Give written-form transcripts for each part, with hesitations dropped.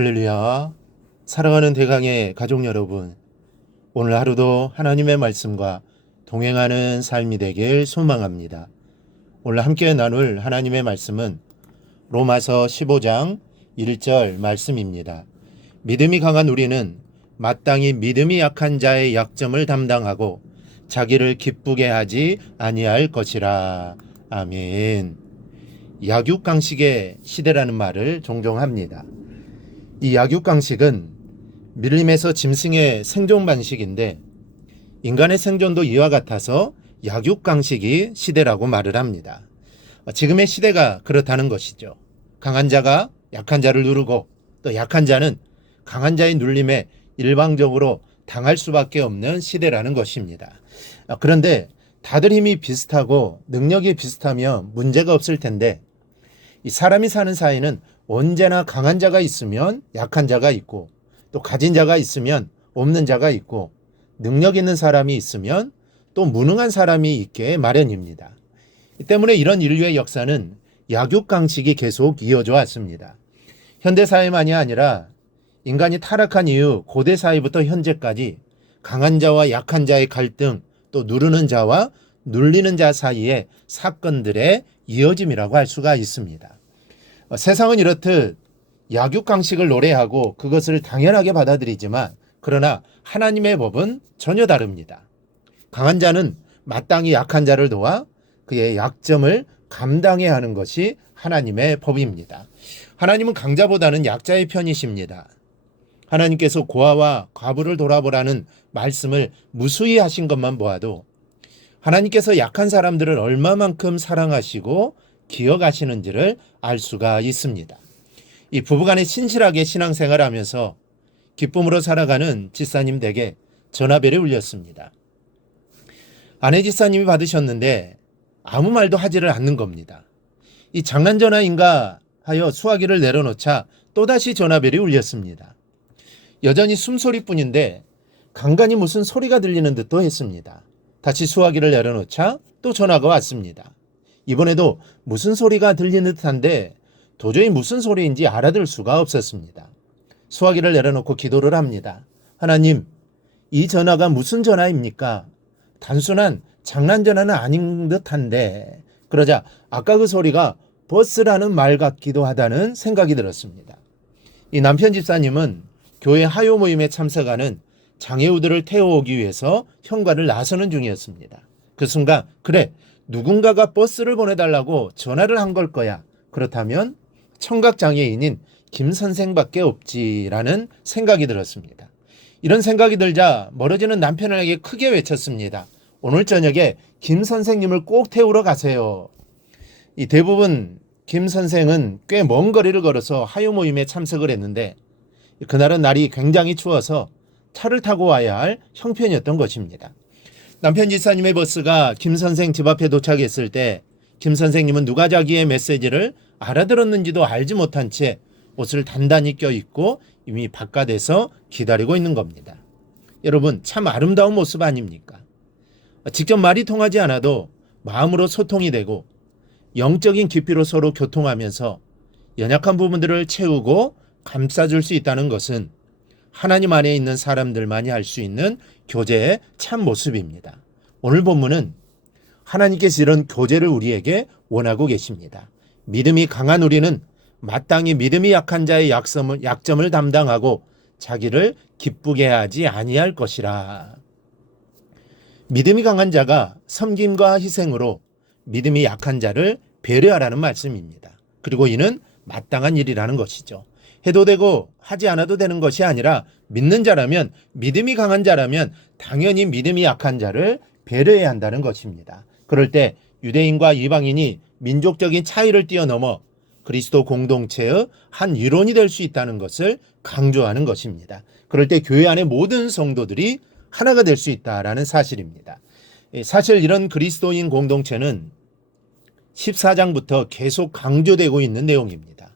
할렐루야. 사랑하는 대강의 가족 여러분, 오늘 하루도 하나님의 말씀과 동행하는 삶이 되길 소망합니다. 오늘 함께 나눌 하나님의 말씀은 로마서 15장 1절 말씀입니다. 믿음이 강한 우리는 마땅히 믿음이 약한 자의 약점을 담당하고 자기를 기쁘게 하지 아니할 것이라. 아멘. 약육강식의 시대라는 말을 종종 합니다. 이 약육강식은 밀림에서 짐승의 생존 방식인데 인간의 생존도 이와 같아서 약육강식이 시대라고 말을 합니다. 지금의 시대가 그렇다는 것이죠. 강한 자가 약한 자를 누르고 또 약한 자는 강한 자의 눌림에 일방적으로 당할 수밖에 없는 시대라는 것입니다. 그런데 다들 힘이 비슷하고 능력이 비슷하면 문제가 없을 텐데 이 사람이 사는 사이는 언제나 강한 자가 있으면 약한 자가 있고 또 가진 자가 있으면 없는 자가 있고 능력 있는 사람이 있으면 또 무능한 사람이 있게 마련입니다. 때문에 이런 인류의 역사는 약육강식이 계속 이어져 왔습니다. 현대사회만이 아니라 인간이 타락한 이후 고대사회부터 현재까지 강한 자와 약한 자의 갈등 또 누르는 자와 눌리는 자 사이의 사건들의 이어짐이라고 할 수가 있습니다. 세상은 이렇듯 약육강식을 노래하고 그것을 당연하게 받아들이지만 그러나 하나님의 법은 전혀 다릅니다. 강한 자는 마땅히 약한 자를 도와 그의 약점을 감당해야 하는 것이 하나님의 법입니다. 하나님은 강자보다는 약자의 편이십니다. 하나님께서 고아와 과부를 돌아보라는 말씀을 무수히 하신 것만 보아도 하나님께서 약한 사람들을 얼마만큼 사랑하시고 기억하시는지를 알 수가 있습니다. 이 부부간에 신실하게 신앙생활을 하면서 기쁨으로 살아가는 집사님 댁에 전화벨이 울렸습니다. 아내 집사님이 받으셨는데 아무 말도 하지를 않는 겁니다. 이 장난 전화인가 하여 수화기를 내려놓자 또다시 전화벨이 울렸습니다. 여전히 숨소리뿐인데 간간히 무슨 소리가 들리는 듯도 했습니다. 다시 수화기를 내려놓자 또 전화가 왔습니다. 이번에도 무슨 소리가 들리는 듯한데 도저히 무슨 소리인지 알아들 수가 없었습니다. 수화기를 내려놓고 기도를 합니다. 하나님, 이 전화가 무슨 전화입니까? 단순한 장난 전화는 아닌 듯한데 그러자 아까 그 소리가 버스라는 말 같기도 하다는 생각이 들었습니다. 이 남편 집사님은 교회 하요 모임에 참석하는 장애우들을 태워오기 위해서 현관을 나서는 중이었습니다. 그 순간 그래, 누군가가 버스를 보내달라고 전화를 한 걸 거야. 그렇다면 청각장애인인 김 선생밖에 없지라는 생각이 들었습니다. 이런 생각이 들자 멀어지는 남편에게 크게 외쳤습니다. 오늘 저녁에 김 선생님을 꼭 태우러 가세요. 이 대부분 김 선생은 꽤 먼 거리를 걸어서 하요 모임에 참석을 했는데 그날은 날이 굉장히 추워서 차를 타고 와야 할 형편이었던 것입니다. 남편 집사님의 버스가 김 선생 집 앞에 도착했을 때 김 선생님은 누가 자기의 메시지를 알아들었는지도 알지 못한 채 옷을 단단히 껴입고 이미 바깥에서 기다리고 있는 겁니다. 여러분, 참 아름다운 모습 아닙니까? 직접 말이 통하지 않아도 마음으로 소통이 되고 영적인 깊이로 서로 교통하면서 연약한 부분들을 채우고 감싸줄 수 있다는 것은 하나님 안에 있는 사람들만이 할 수 있는 교제의 참 모습입니다. 오늘 본문은 하나님께서 이런 교제를 우리에게 원하고 계십니다. 믿음이 강한 우리는 마땅히 믿음이 약한 자의 약점을 담당하고 자기를 기쁘게 하지 아니할 것이라. 믿음이 강한 자가 섬김과 희생으로 믿음이 약한 자를 배려하라는 말씀입니다. 그리고 이는 마땅한 일이라는 것이죠. 해도 되고 하지 않아도 되는 것이 아니라 믿는 자라면, 믿음이 강한 자라면 당연히 믿음이 약한 자를 배려해야 한다는 것입니다. 그럴 때 유대인과 이방인이 민족적인 차이를 뛰어넘어 그리스도 공동체의 한 일원이 될 수 있다는 것을 강조하는 것입니다. 그럴 때 교회 안의 모든 성도들이 하나가 될 수 있다는 사실입니다. 사실 이런 그리스도인 공동체는 14장부터 계속 강조되고 있는 내용입니다.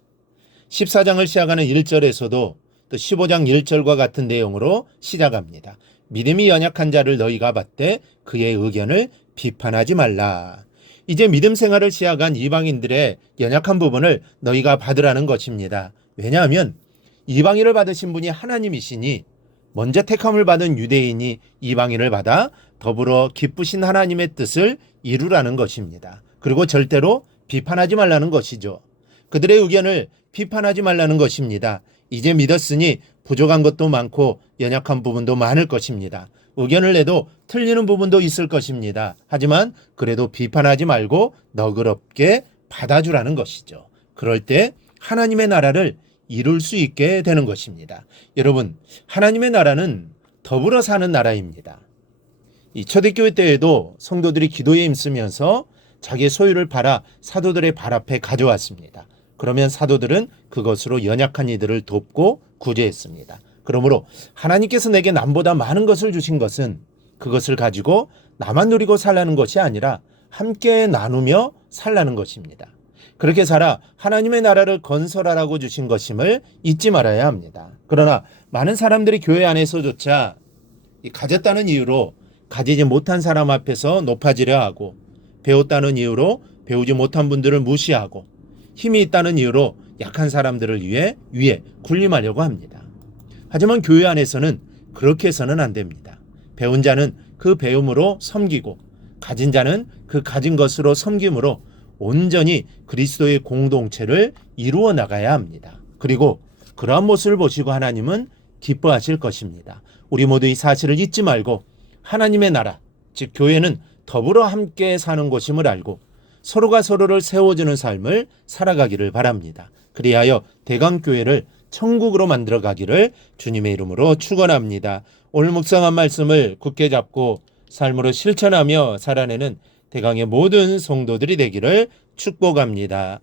14장을 시작하는 1절에서도 또 15장 1절과 같은 내용으로 시작합니다. 믿음이 연약한 자를 너희가 받되 그의 의견을 비판하지 말라. 이제 믿음 생활을 시작한 이방인들의 연약한 부분을 너희가 받으라는 것입니다. 왜냐하면 이방인을 받으신 분이 하나님이시니 먼저 택함을 받은 유대인이 이방인을 받아 더불어 기쁘신 하나님의 뜻을 이루라는 것입니다. 그리고 절대로 비판하지 말라는 것이죠. 그들의 의견을 비판하지 말라는 것입니다. 이제 믿었으니 부족한 것도 많고 연약한 부분도 많을 것입니다. 의견을 내도 틀리는 부분도 있을 것입니다. 하지만 그래도 비판하지 말고 너그럽게 받아주라는 것이죠. 그럴 때 하나님의 나라를 이룰 수 있게 되는 것입니다. 여러분, 하나님의 나라는 더불어 사는 나라입니다. 이 초대교회 때에도 성도들이 기도에 힘쓰면서 자기의 소유를 팔아 사도들의 발 앞에 가져왔습니다. 그러면 사도들은 그것으로 연약한 이들을 돕고 구제했습니다. 그러므로 하나님께서 내게 남보다 많은 것을 주신 것은 그것을 가지고 나만 누리고 살라는 것이 아니라 함께 나누며 살라는 것입니다. 그렇게 살아 하나님의 나라를 건설하라고 주신 것임을 잊지 말아야 합니다. 그러나 많은 사람들이 교회 안에서조차 가졌다는 이유로 가지지 못한 사람 앞에서 높아지려 하고, 배웠다는 이유로 배우지 못한 분들을 무시하고, 힘이 있다는 이유로 약한 사람들을 위해 군림하려고 합니다. 하지만 교회 안에서는 그렇게 해서는 안 됩니다. 배운 자는 그 배움으로 섬기고, 가진 자는 그 가진 것으로 섬김으로 온전히 그리스도의 공동체를 이루어 나가야 합니다. 그리고 그러한 모습을 보시고 하나님은 기뻐하실 것입니다. 우리 모두 이 사실을 잊지 말고 하나님의 나라, 즉 교회는 더불어 함께 사는 곳임을 알고 서로가 서로를 세워주는 삶을 살아가기를 바랍니다. 그리하여 대강교회를 천국으로 만들어가기를 주님의 이름으로 축원합니다. 오늘 묵상한 말씀을 굳게 잡고 삶으로 실천하며 살아내는 대강의 모든 성도들이 되기를 축복합니다.